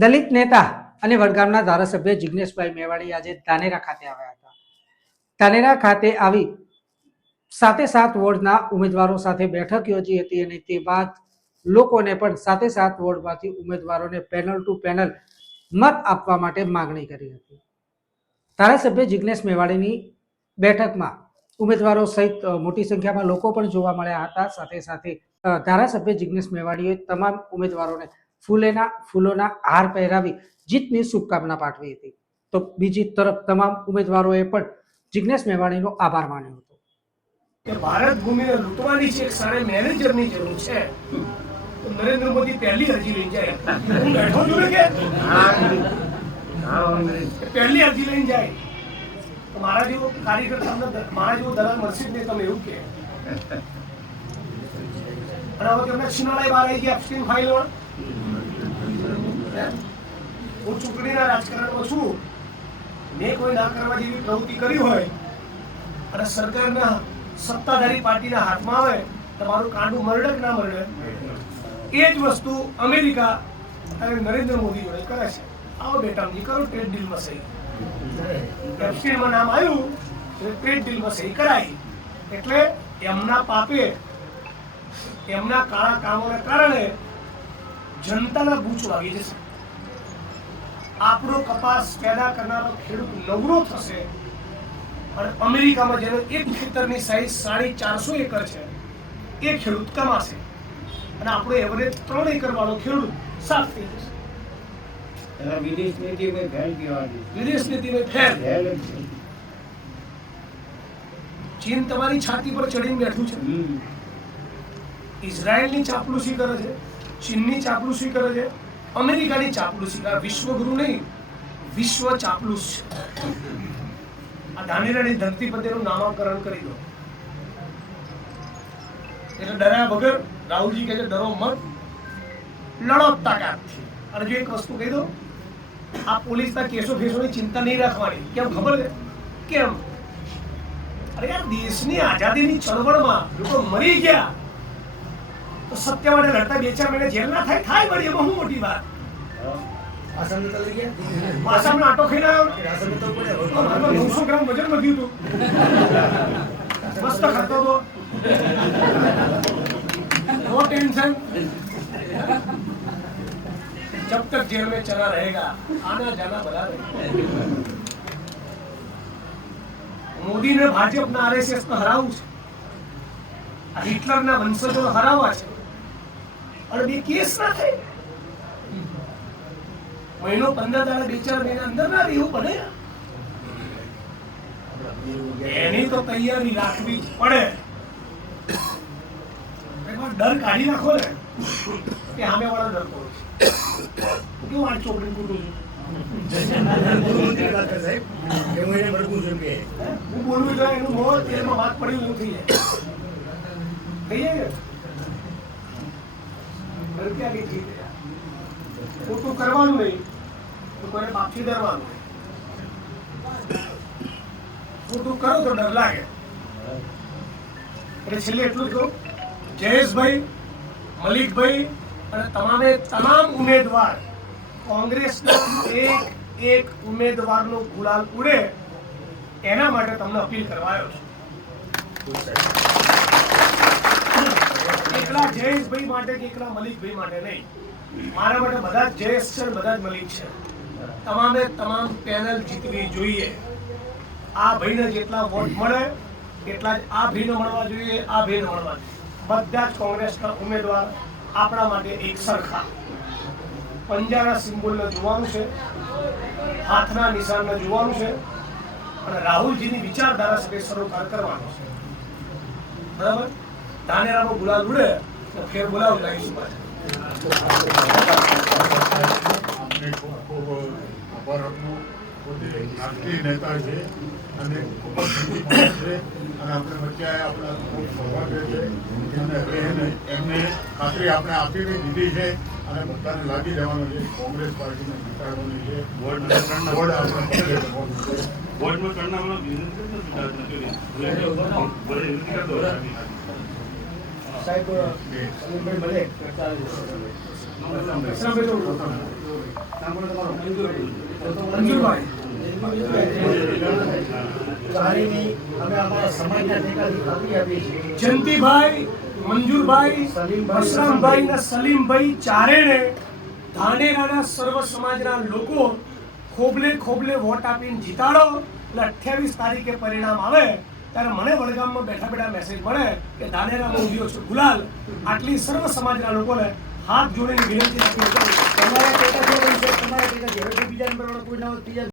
દલિત નેતા અને વડગામના ધારાસભ્ય જિગ્નેશભાઈ મેવાણી આજે ધાનેરા ખાતે આવ્યા હતા. ધાનેરા ખાતે આવી 7 વોર્ડના ઉમેદવારો સાથે બેઠક યોજી હતી અને તે બાદ લોકોને પણ 7 વોર્ડમાંથી ઉમેદવારોને પેનલ ટુ પેનલ મત આપવા માટે માંગણી કરી હતી. ધારાસભ્ય જિગ્નેશ મેવાણીની બેઠકમાં ઉમેદવારો સહિત મોટી સંખ્યામાં લોકો પણ જોવા મળ્યા હતા. સાથે સાથે ધારાસભ્ય જિગ્નેશ મેવાણીએ તમામ ઉમેદવારોને ફૂલોના હાર પહેરાવી જીતની શુભકામના પાઠવી હતી. તો બીજી તરફ તમામ ઉમેદવારોએ પણ જિગ્નેશ મેવાણીનો આભાર માન્યો હતો. ભારત ભૂમિને લૂંટવાની છે, એક સારે મેનેજરની જરૂર છે. તો નરેન્દ્ર મોદી પહેલી અરજી લઈને જાય. હું બેઠો છું ને કે પહેલી અરજી લઈને જાય તો મારા જેવો કાર્યકર્તા, મારા જેવો દલાલ મળશે જ નહીં. તમે એવું કે અને હવે તમને છીનાળાઈ બહાર આવી ગઈ અપસ્ટ્રીમ ફાઇલ. હું ચૂંટણીના રાજકારણમાં છું. મેં કોઈ ના કરવા જેવી પ્રવૃત્તિ કરી હોય અને સરકારના સત્તાધારી પાર્ટીના હાથમાં આવે તો મારું કાંડું મરડે કે ના મરડે? એ જ વસ્તુ અમેરિકા અને નરેન્દ્ર મોદી જોડે કરે છે. આવો બેટાજી કરો, ટ્રેડ ડીલમાં સહી. એફસીમાં નામ આવ્યું એટલે ટ્રેડ ડીલમાં સહી કરાઈ. એટલે એમના પાપે, એમના કાળા કામોના કારણે જનતાના બૂચ વાગી જશે. આપણો કપાસ પેદા કરનારો ખેડૂત નવરો થશે અને અમેરિકામાં જેનો એક ખેતરની સાઈઝ 450 એકર છે એ ખેડૂત કમાશે અને આપણો એવરેજ 3 એકર વાળો ખેડૂત સાફ થઈ જશે. વિદેશ નીતિમાં ફેર. ચીન તમારી છાતી પર ચડીને બેઠું છે. ઇઝરાયલની ચાપલુસી કરે છે, ચીનની ચાપલુસી કરે છે, અમેરિકાની ચાપલુસી કરે. વિશ્વગુરુ નહીં, વિશ્વ ચાપલુસ છે. આ ધાનેરાની ધરતી પર તેનું નામાકરણ કરી દો. એટલે ડર્યા વગર રાહુલજી કહે છે ડરો મત, લડો તાકાતથી. અને જો એક વસ્તુ કહી દો, આ પોલીસના કેસો ફેસોની ચિંતા નહીં રાખવાની. કેમ ખબર છે? કેમ? અરે યાર, દેશની આઝાદીની ચળવળમાં લોકો મરી ગયા તો સત્ય માટે લડતા 2-4 મહિને જેલ ના થાય વળી એમાં શું મોટી વાત? આસામનો આટો ખાઈને આવ્યો, 900 ગ્રામ વજન વધ્યું હતું, મસ્ત ખાતો હતો, નો ટેન્શન. जब तक जेल में चला रहेगा आना जाना बना रहेगा. मोदी ने भाजपના આરએસએસ ને હરાવવું છે, હિટલરના વંશજો હરાવવા છે અને બે કેસ ના થાય. મહિનો 15 દાડા 2-4 મહિના અંદર ના રહેવું પડે. એની તો તૈયારી રાખવી જ પડે. ડર કાઢી નાખો ને કે સામે વાળો ડરતો છે. કેવું આ ચોકડી કૂટું છું? હું બોલવું તો એનું મોં તેલમાં વાત પડ્યું એવું થઈ જાય. થઈ જાય ને રૂપિયા કઈ થઈ ગયા. ખોટું કરવાનું નહીં તો કોઈને પાપથી ડરવાનું નહીં. ખોટું કરો તો ડર લાગે. એટલે છેલ્લે એટલું કહું, જયેશભાઈ, મલિકભાઈ અને તમામ ઉમેદવાર, કોંગ્રેસના એક ઉમેદવારનો ગુલાલ ઉડે એના માટે તમને અપીલ કરવા આવ્યો છું. એકલા જયેશભાઈ માટે કે એકલા મલિકભાઈ માટે નહીં, મારા માટે બધા જ જયેશ છે, બધા જ મલિક છે. તમામ પેનલ જીતવી જોઈએ. આ ભાઈને જેટલા વોટ મળે એટલા જ આ ભાઈને મળવા જોઈએ, આ ભાઈને મળવા જોઈએ. બધા જ કોંગ્રેસના ઉમેદવાર આપણા માટે એક સરખા. પંજાના સિમ્બોલને જોવાનું છે, હાથના નિશાનને જોવાનું છે અને રાહુલજીની વિચારધારા સાથે સરોકાર કરવાનો છે. બરાબર? ધાનેરામાં ગુલાલ ઉડે તો ફેર બોલાવ લાવીશું પાછા. રાષ્ટ્રીય નેતા છે અને ખૂબ જ માણસ છે અને આપણે વચ્ચે આપણા ખૂબ સૌભાગ્ય છે. એમને ખાતરી આપણે આપીને દીધી છે અને બધાને લાગી જવાનું છે. કોંગ્રેસ પાર્ટીને જીતાડવાની છે. વોર્ડ સાહેબ મંજુરભાઈ જયંતિભાઈ, મંજુરભાઈ, બસરામભાઈ અને સલીમભાઈ ચારેને ધાનેરાના સર્વ સમાજના લોકો ખોબલે ખોબલે વોટ આપીને જીતાડો એટલે 28 તારીખે પરિણામ આવે ત્યારે મને વડગામમાં બેઠા બેઠા મેસેજ મળે કે ધાનેરામાં ઉભ્યો છે ગુલાલ. આટલી સર્વ સમાજના લોકોને હાથ જોડીને વિનંતી રાખી તમારા ટેકા બીજા નંબર કોઈ ના હોય ત્રીજા